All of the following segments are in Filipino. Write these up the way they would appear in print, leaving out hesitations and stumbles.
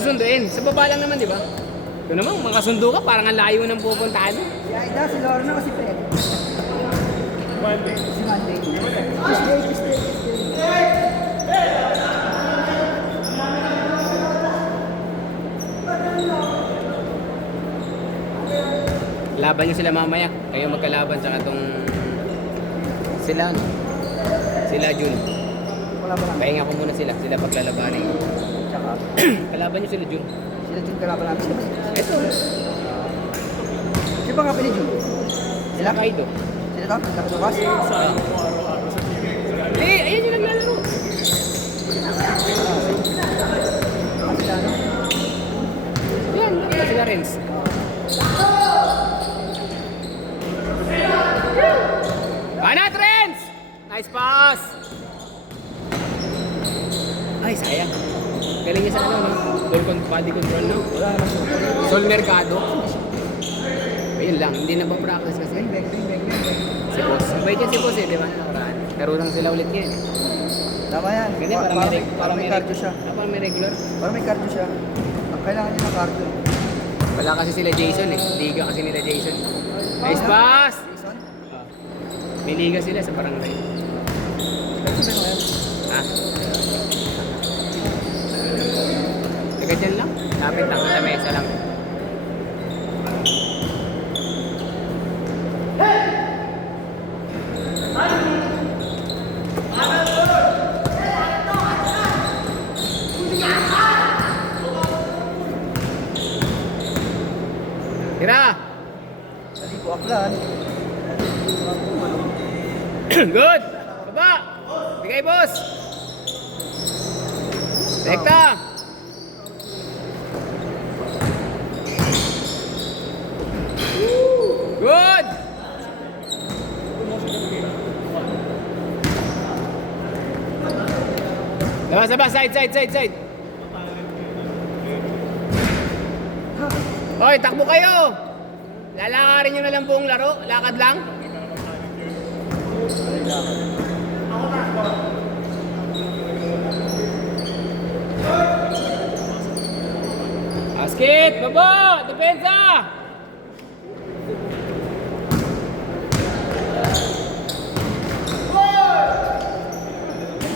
susunduin? Sa baba lang naman, di ba? Ito naman, makasundo ka, parang ang layo ng pupuntahan. Si Aida, si Lorna, o si Pe? Si Monday. Laban nyo sila mamaya. Kayo magkalaban sa katong sila, no? Sila Jun. Wala ba lang? Pahinga ko muna sila. Sila paglalabanin. Tsaka, Kalaban nyo sila Jun. sila Jun kalaban namin. Sila ba? Ito. Sino ba nga pili Jun? Sila Kaido. Sila to? Nakabukas? Eh, ayan yung naglalaro. Sila ano? Yan, nakita sila Renz. Banat Renz! Nice pass! Ay, sayang. Galing niya sa ano, no? Body control, no? Wala naman siya. Sol Mercado. Ayun lang, hindi na pa-practice kasi. Bang. Si Boss. Mabait yan si Boss eh, di ba? Nakaraan. Laro lang sila ulit ngayon eh. Tama yan. Ganyan, Parang may cardio siya. Parang may regular. Parang may cardio siya. Ang kailangan niya ng cardio. Wala kasi sila Jason eh. Liga kasi nila Jason. Nice pass! Jason? May liga sila sa barangay. Cardio ba yan? Ha? Teka dyan lang. Lapit lang. Sa mesa lang. Tira! Dali po, aklan. Good! Baba! Bigay, boss! Rekta! Good! Labas, side. Hoy, takbo kayo! Lalakarin nyo na lang buong laro. Lakad lang. Basket! Baba! Depensa!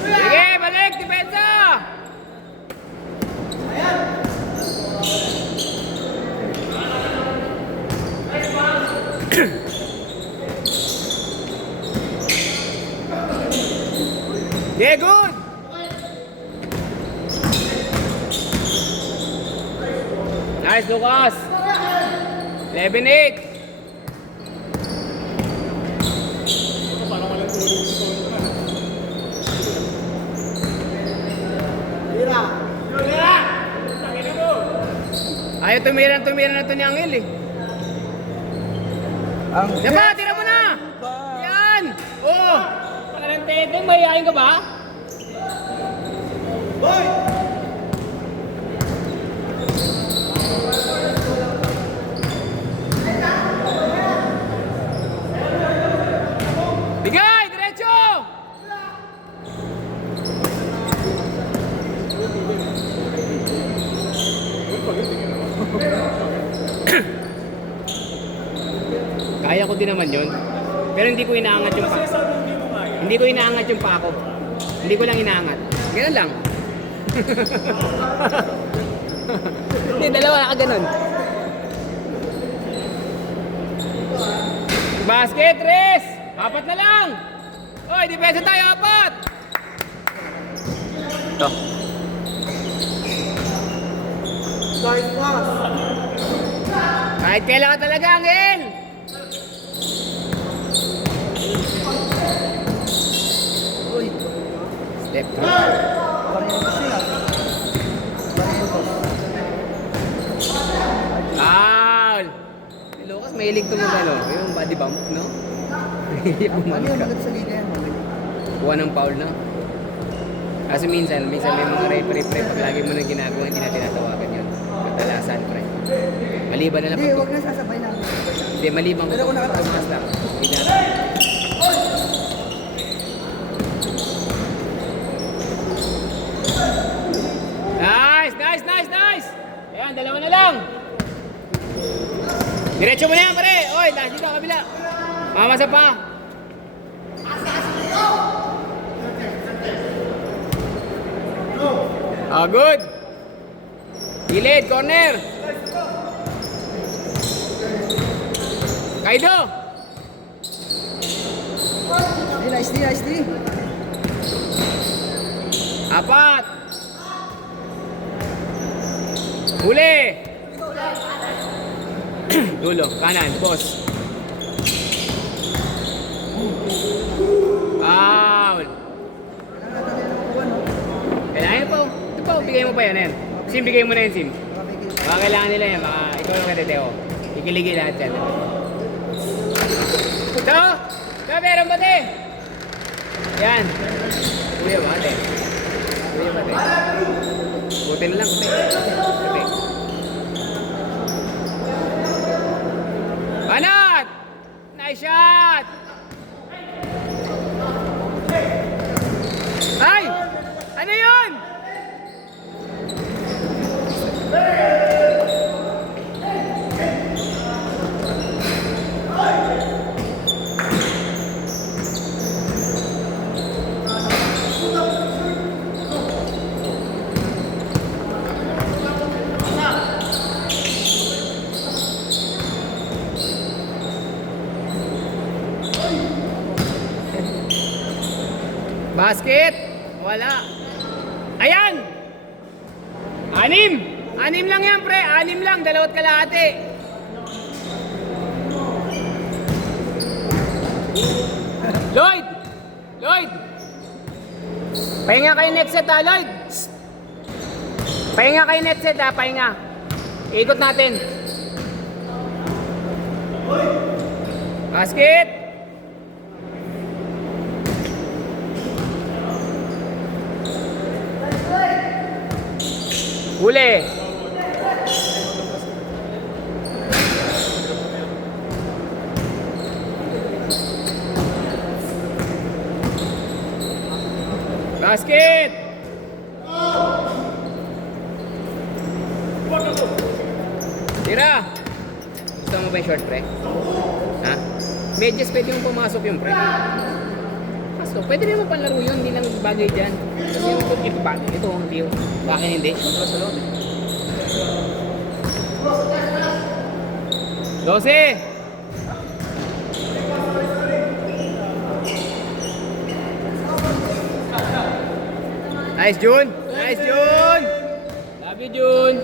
Sige, balik! Depensa! Yeah, good! Nice, Lucas! 11-8! Ayaw tumira na to ni Angel eh. Ang Diba, tira mo na! Yan! Oh! Pakalantete, mahihayin ka ba? Boy! Bigay! Diretso! Kaya ko din naman yun. Pero hindi ko inaangat yung pako. Hindi ko inaangat yung pako. Hindi ko lang inaangat. Ganun lang. Hindi, dalawa ka ganun. Basket, Res! Apat na lang! Oy, depensa tayo, apat! Ito. Nice pass. Kahit kailan ka talaga, Angel! Uy. Step. Parang yung siya. Foul! Si Lucas, mahilig ito mag-ano, yung body bump, no? Mahilig Ano bump yun? ka. Agad sa liga yan. Kuha ng foul na. Kasi minsan may mga referee pag lagi mo nang ginagawa, hindi na tinatawagan yun. Kadalasan, pre. Maliban na lang Hindi, pag... huwag na sasabay na. Hindi, maliban Pero kung nakataas tumaas lang. Hindi na. Nice! dalawa na lang. Diretso mo na yan, pare. Oy, last dito, kabila. Mamasa pa. Ah, good. Gilid, corner. Kaido. Nice D, nice D. Apat. Huli. Dulo, kanan, boss. Foul. Kailangan po. Ito po, bigay mo pa yan. Sim, bigay mo na yan, Sim. Baka kailangan nila yan. Baka ikaw lang kateteo. Ikiligi lahat yan. Ito! Ito, meron ba, te? Yan. Kuya ba, te? Kuya ba, te? Buti na lang, te. Te. Banat! Nice shot! Ay! Ano yun? Basket! Wala. Ayan! 6! 6 lang yan, pre. 6 lang. 2 kalahati. Lloyd! Lloyd! Pahinga kayo next set, ha, Lloyd? Pahinga kayo next set, ha. Pahinga. Ikot natin. Basket! Huli. Basket. Tira. Gusto mo ba yung short, pre? Ha? Medyas pwede mong pumasok yung pre. So, pwede naman panlaro yun, hindi lang bagay dyan. Kasi yung ito bagay, ito hindi yun. Bakit hindi? Kontra sa loob. 12! Nice, June! Nice, June! Love you, June!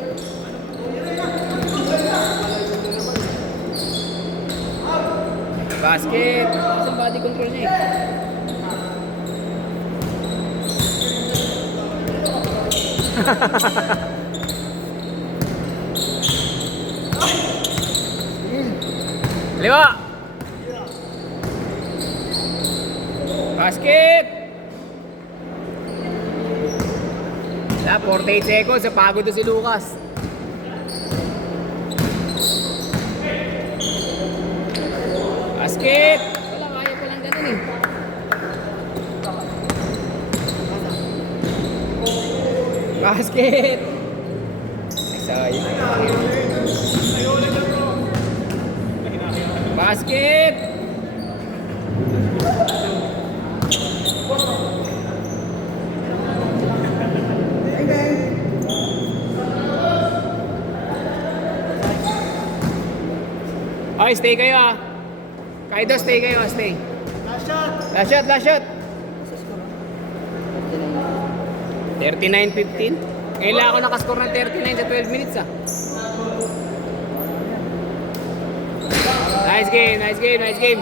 Basket! Kasi body control niya eh. Liwa. Basket. Wala, 48 seconds. Pagod na si Lucas. Basket. Wala, kaya ko lang ganun eh. Basket. Sayang. Basket. Okay, stay kayo ah. Kaido, stay kayo, stay. Last shot. Last shot, last shot. 39-15. Kailan ako nakascore ng 39 sa 12 minutes ah. Nice game, nice game, nice game.